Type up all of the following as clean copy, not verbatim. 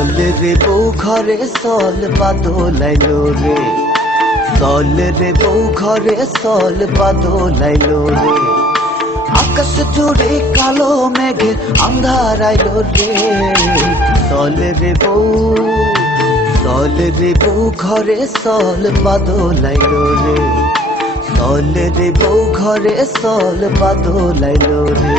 চলে রে বউ ঘরে সল বাদলাইলো রে, চলে রে বউ ঘরে সল বাদলাইলো রে। আকাশ জুড়ে কালো মেঘে আন্ধার আইলো রে, চলে রে বউ, চলে রে বউ ঘরে সল বাদলাইলো রে, চলে রে বউ ঘরে সল বাদলাইলো রে।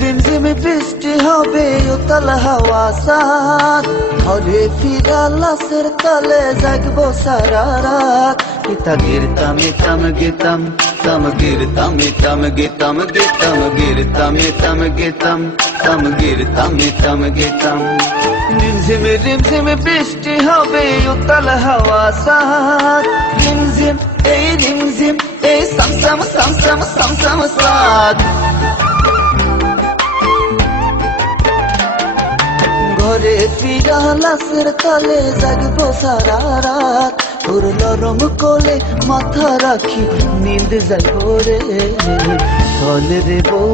রিমঝিমে বৃষ্টি হবে উতাল হাওয়া সাথ, ঘরে ফিরা লাশের তলে জাগবো সারা রাত। পিতা গিরতাম তাম গিতাম তাম গিরতাম তাম গিতাম গিতাম গিরতাম তাম গিতাম তাম গিরতাম তাম গিতাম। রিমঝিমে বৃষ্টি হবে উতাল হাওয়া সাথ, রিমঝিম এই রিমঝিম এই সামসাম সামসাম সামসাম সাথ। ঘরে ফিরা লাশের তলে জাগবো সারা রাত, তোর নরম কোলে মাথা রাখি নিন্দ যাইবো রে। চলে রে বউ,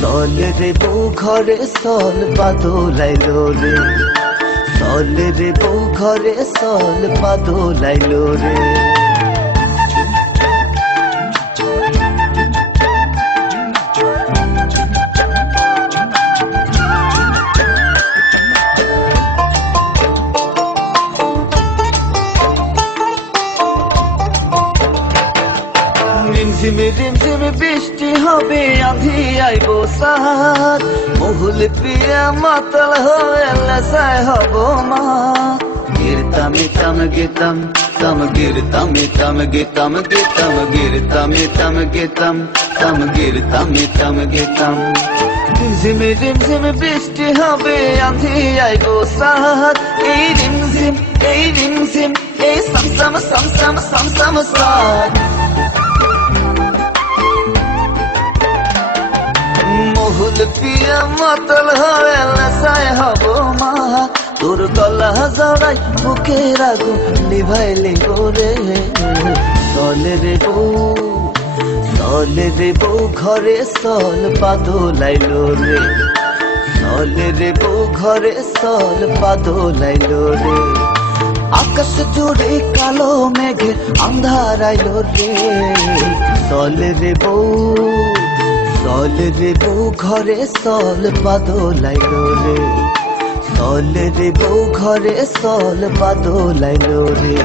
চলে রে বউ ঘরে সল বাদলাইলো রে, চলে রে বউ ঘরে সল বাদলাইলো রে। রিমঝিমে বৃষ্টি হবে আঁধি আইবো সাথ, মহুল প্রিয়া মাতাল হয়ে নেশায় হব মা। গিরতাম তাম গিতাম তাম গিরতাম তাম গিতাম গিতাম গিরতাম তাম গিতাম তাম গিরতাম তাম গিতাম। রিমঝিমে বৃষ্টি হবে আঁধি আইবো সাথ, এই রিমঝিম এই সামসাম সামসাম সামসাম সাথ। মহুল পিয়া মাতাল হয়ে নেশায় হব মা, তোর গলা জড়াই বুকের আগুন নিভাইলি গোরে। চলে রে বউ, চলে রে বউ ঘরে সল বাদলাইলো রে, চলে রে বউ ঘরে সল বাদলাইলো রে। আকাশ জুড়ে কালো মেঘে আন্ধার আইলো রে, চলে রে বউ, চলে রে বউ ঘরে সল বাদলাইলো রে, চলে রে বউ ঘরে সল বাদলাইলো রে।